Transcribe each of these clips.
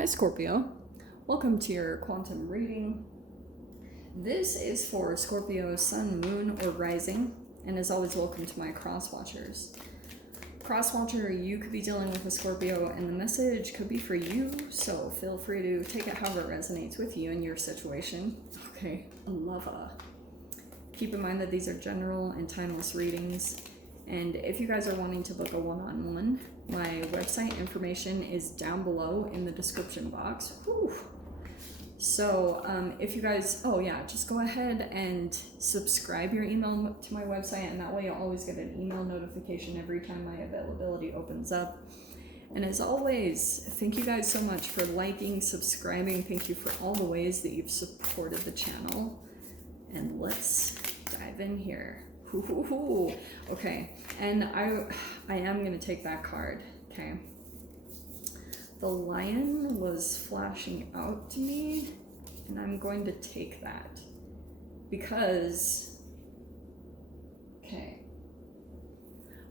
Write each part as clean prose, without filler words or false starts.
Hi Scorpio, welcome to your quantum reading. This is for Scorpio sun, moon, or rising, and as always, welcome to my cross watchers. Cross watcher, you could be dealing with a Scorpio and the message could be for you, so feel free to take it however it resonates with you in your situation. Okay, lava. Keep in mind that these are general and timeless readings. And if you guys are wanting to book a one-on-one, my website information is down below in the description box. Whew. So if you guys, just go ahead and subscribe your email to my website, and that way you'll always get an email notification every time my availability opens up. And as always, thank you guys so much for liking, subscribing. Thank you for all the ways that you've supported the channel. And let's dive in here. Okay, and I am gonna take that card. Okay, the lion was flashing out to me, and I'm going to take that because, okay,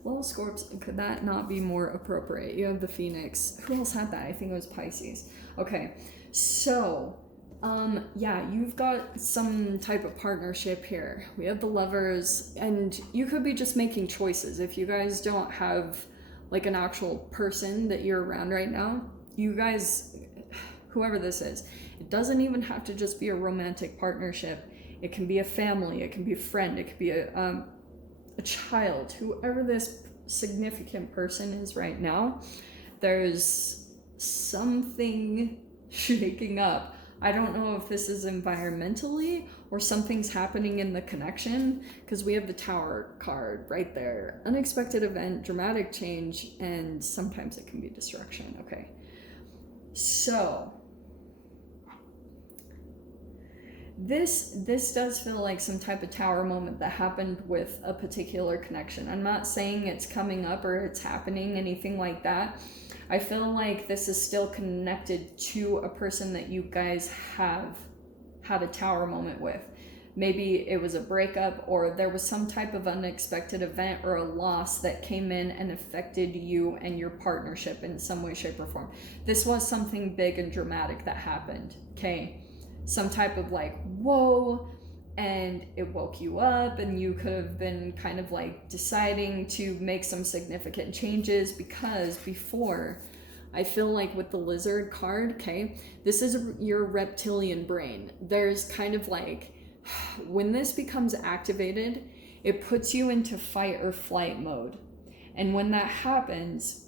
well, Scorps, could that not be more appropriate? You have the Phoenix. Who else had that? I think it was Pisces. Okay, so you've got some type of partnership here. We have the Lovers, and you could be just making choices. If you guys don't have like an actual person that you're around right now, you guys, whoever this is, it doesn't even have to just be a romantic partnership. It can be a family, it can be a friend, it could be a child. Whoever this significant person is right now, there's something shaking up. I don't know if this is environmentally or something's happening in the connection, because we have the Tower card right there. Unexpected event, dramatic change, and sometimes it can be destruction. Okay, so this does feel like some type of Tower moment that happened with a particular connection. I'm not saying it's coming up or it's happening, anything like that. I feel like this is still connected to a person that you guys have had a Tower moment with. Maybe it was a breakup, or there was some type of unexpected event or a loss that came in and affected you and your partnership in some way, shape, or form. This was something big and dramatic that happened, okay? Some type of like, whoa, and it woke you up, and you could have been kind of like deciding to make some significant changes, because before, I feel like with the Lizard card, okay, this is your reptilian brain. There's kind of like, when this becomes activated, it puts you into fight or flight mode. And when that happens,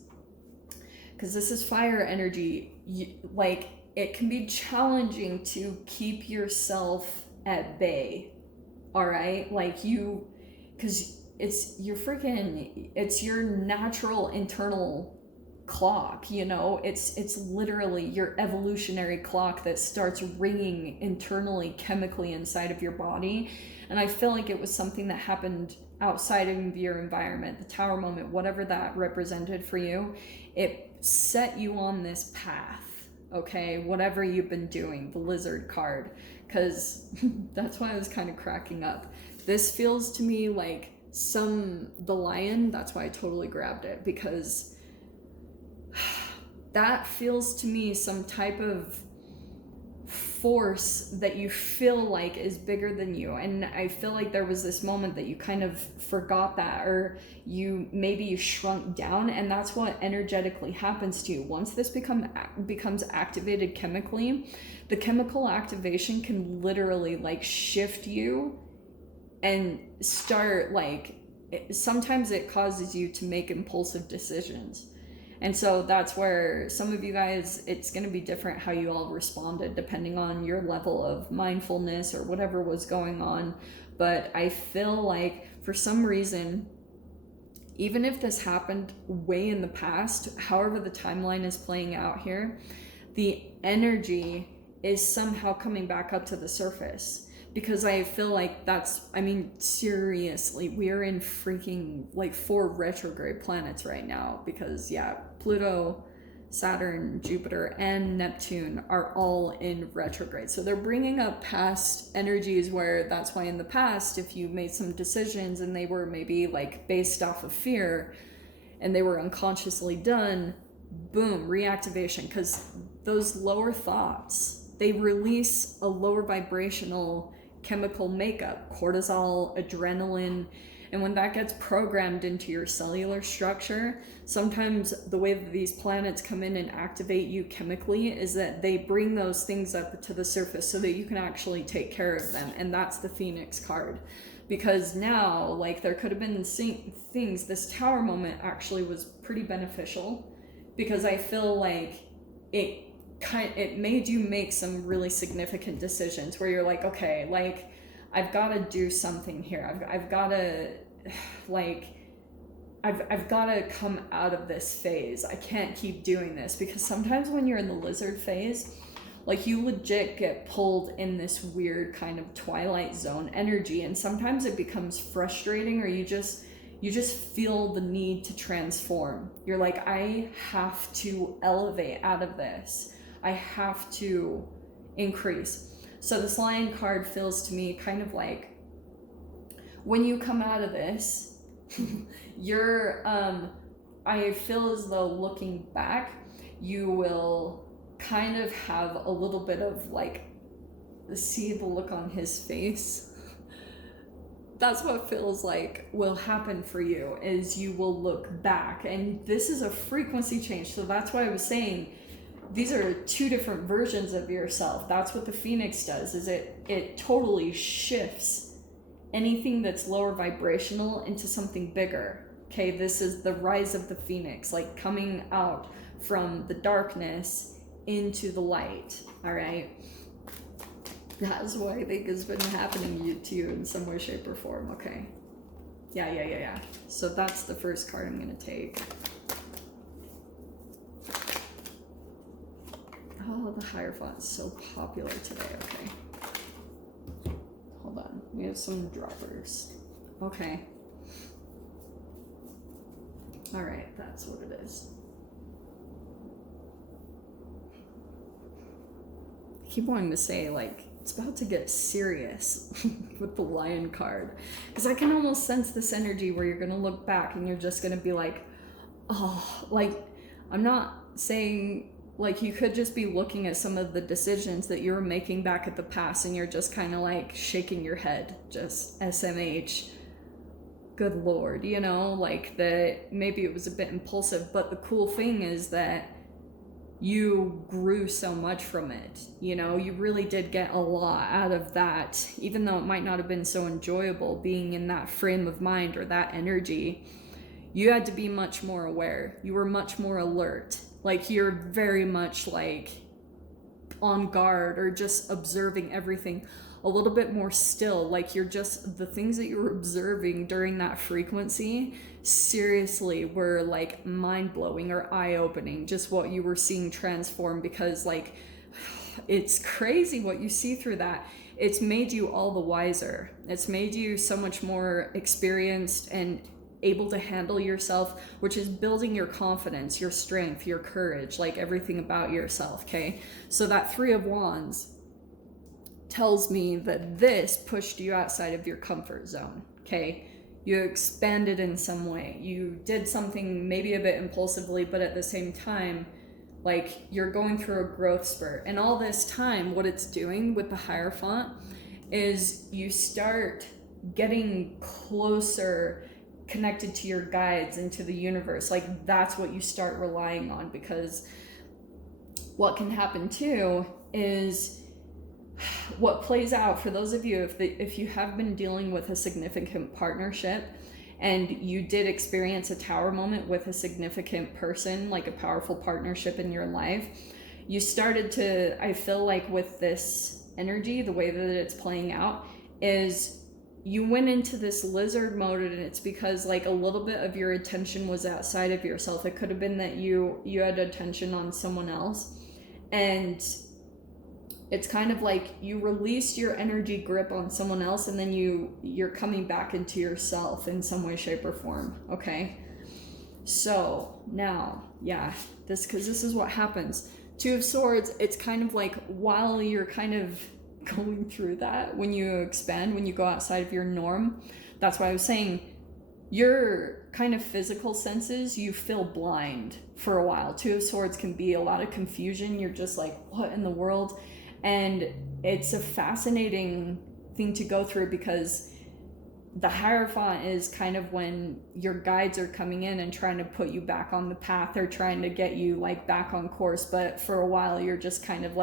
because this is fire energy, it can be challenging to keep yourself at bay, all right? Like you, because it's your natural internal clock, you know? It's literally your evolutionary clock that starts ringing internally, chemically inside of your body. And I feel like it was something that happened outside of your environment, the Tower moment, whatever that represented for you. It set you on this path, okay? Whatever you've been doing, the Lizard card, because that's why I was kind of cracking up. This feels to me like the lion, that's why I totally grabbed it, because that feels to me some type of force that you feel like is bigger than you. And I feel like there was this moment that you kind of forgot that, or you shrunk down, and that's what energetically happens to you. Once this becomes activated chemically, the chemical activation can literally like shift you and start sometimes it causes you to make impulsive decisions. And so that's where some of you guys, it's going to be different how you all responded depending on your level of mindfulness or whatever was going on. But I feel like for some reason, even if this happened way in the past, however the timeline is playing out here, the energy is somehow coming back up to the surface. Because I feel like seriously, we are in freaking 4 retrograde planets right now, because Pluto, Saturn, Jupiter, and Neptune are all in retrograde. So they're bringing up past energies where that's why in the past, if you made some decisions and they were maybe based off of fear and they were unconsciously done, boom, reactivation, because those lower thoughts, they release a lower vibrational chemical makeup, cortisol, adrenaline. And when that gets programmed into your cellular structure, sometimes the way that these planets come in and activate you chemically is that they bring those things up to the surface so that you can actually take care of them. And that's the Phoenix card. Because now, like, there could have been things, this tower moment actually was pretty beneficial, because I feel like it made you make some really significant decisions where you're like, okay, like, I've got to do something here. I've got to, like, I've got to come out of this phase. I can't keep doing this, because sometimes when you're in the lizard phase, like, you legit get pulled in this weird kind of Twilight Zone energy, and sometimes it becomes frustrating, or you just feel the need to transform. You're like, I have to elevate out of this. I have to increase. So this Lion card feels to me kind of like, when you come out of this, you're, I feel as though looking back, you will kind of have a little bit of like, see the look on his face. That's what feels like will happen for you, is you will look back. And this is a frequency change. So that's why I was saying, these are two different versions of yourself. That's what the Phoenix does, is it totally shifts anything that's lower vibrational into something bigger. Okay, this is the rise of the Phoenix, like coming out from the darkness into the light. All right, that's what I think has been happening to you in some way, shape, or form. Okay, yeah. So that's the first card I'm gonna take. Oh, the Hierophant's so popular today. Okay, hold on, we have some droppers. Okay, all right, that's what it is. I keep wanting to say, like, it's about to get serious with the Lion card, because I can almost sense this energy where you're gonna look back and you're just gonna be like, oh, like, I'm not saying, like, you could just be looking at some of the decisions that you were making back at the past and you're just kind of like shaking your head, just SMH, good Lord, you know, like, that maybe it was a bit impulsive. But the cool thing is that you grew so much from it. You know, you really did get a lot out of that, even though it might not have been so enjoyable being in that frame of mind or that energy. You had to be much more aware. You were much more alert. Like, you're very much like on guard, or just observing everything a little bit more still. Like, you're just, the things that you were observing during that frequency seriously were like mind-blowing or eye-opening, just what you were seeing transform. Because, like, it's crazy what you see through that. It's made you all the wiser. It's made you so much more experienced and able to handle yourself, which is building your confidence, your strength, your courage, like everything about yourself. Okay, so that Three of Wands tells me that this pushed you outside of your comfort zone. Okay, you expanded in some way. You did something maybe a bit impulsively, but at the same time, like, you're going through a growth spurt. And all this time, what it's doing with the Hierophant is you start getting closer, connected to your guides and to the universe. Like, that's what you start relying on. Because what can happen too is, what plays out for those of you, if you have been dealing with a significant partnership and you did experience a tower moment with a significant person, like a powerful partnership in your life, you started to, I feel like with this energy, the way that it's playing out is, you went into this lizard mode, and it's because, like, a little bit of your attention was outside of yourself. It could have been that you had attention on someone else, and it's kind of like you released your energy grip on someone else, and then you're coming back into yourself in some way, shape, or form. Okay, so now, yeah, because this is what happens. Two of Swords, it's kind of like, while you're kind of going through that, when you expand, when you go outside of your norm, that's why I was saying, your kind of physical senses, you feel blind for a while. Two of Swords can be a lot of confusion. You're just like, what in the world? And it's a fascinating thing to go through, because the Hierophant is kind of when your guides are coming in and trying to put you back on the path. They're trying to get you like back on course, but for a while you're just kind of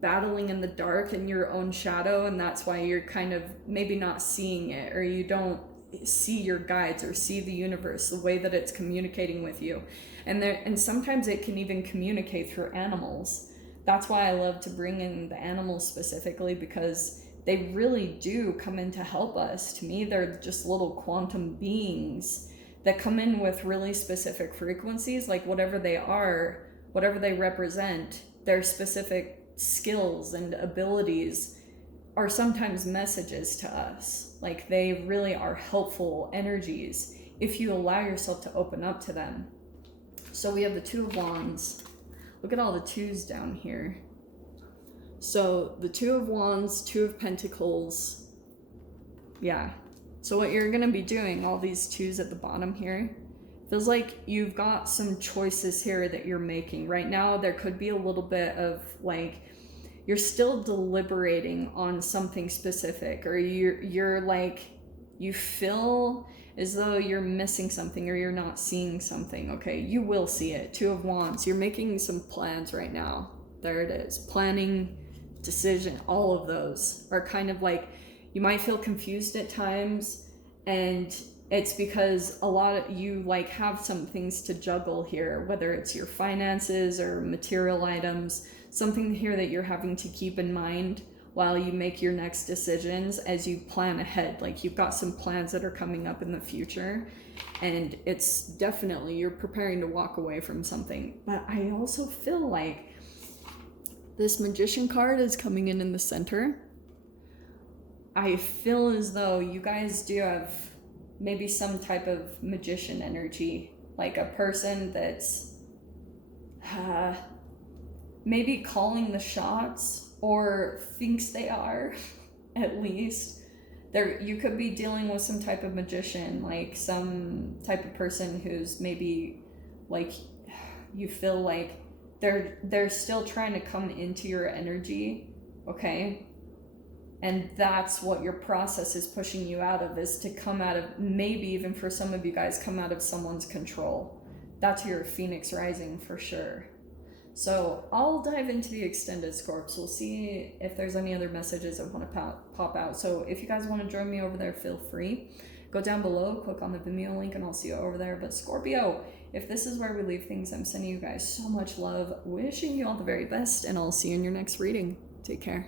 battling in the dark in your own shadow, and that's why you're kind of maybe not seeing it, or you don't see your guides or see the universe the way that it's communicating with you. And sometimes it can even communicate through animals. That's why I love to bring in the animals specifically, because they really do come in to help us. To me, they're just little quantum beings that come in with really specific frequencies, like whatever they are, whatever they represent, their specific skills and abilities are sometimes messages to us. Like, they really are helpful energies if you allow yourself to open up to them. So we have the Two of Wands. Look at all the twos down here. So the Two of Wands, Two of Pentacles. Yeah. So what you're going to be doing, all these twos at the bottom here, feels like you've got some choices here that you're making. Right now, there could be a little bit of like, you're still deliberating on something specific, or you're like, you feel as though you're missing something or you're not seeing something. Okay, you will see it. Two of Wands. You're making some plans right now. There it is. Planning, decision, all of those are kind of like, you might feel confused at times, and it's because a lot of you like have some things to juggle here, whether it's your finances or material items, something here that you're having to keep in mind while you make your next decisions as you plan ahead. Like, you've got some plans that are coming up in the future, and it's definitely, you're preparing to walk away from something. But I also feel like this Magician card is coming in the center. I feel as though you guys do have maybe some type of magician energy, like a person that's maybe calling the shots, or thinks they are, at least. You could be dealing with some type of magician, like some type of person who's maybe like, you feel like they're still trying to come into your energy, okay? And that's what your process is pushing you out of, is to come out of, maybe even for some of you guys, come out of someone's control. That's your Phoenix rising for sure. So I'll dive into the extended Scorps. We'll see if there's any other messages that want to pop out. So if you guys want to join me over there, feel free. Go down below, click on the Vimeo link, and I'll see you over there. But Scorpio, if this is where we leave things, I'm sending you guys so much love, wishing you all the very best, and I'll see you in your next reading. Take care.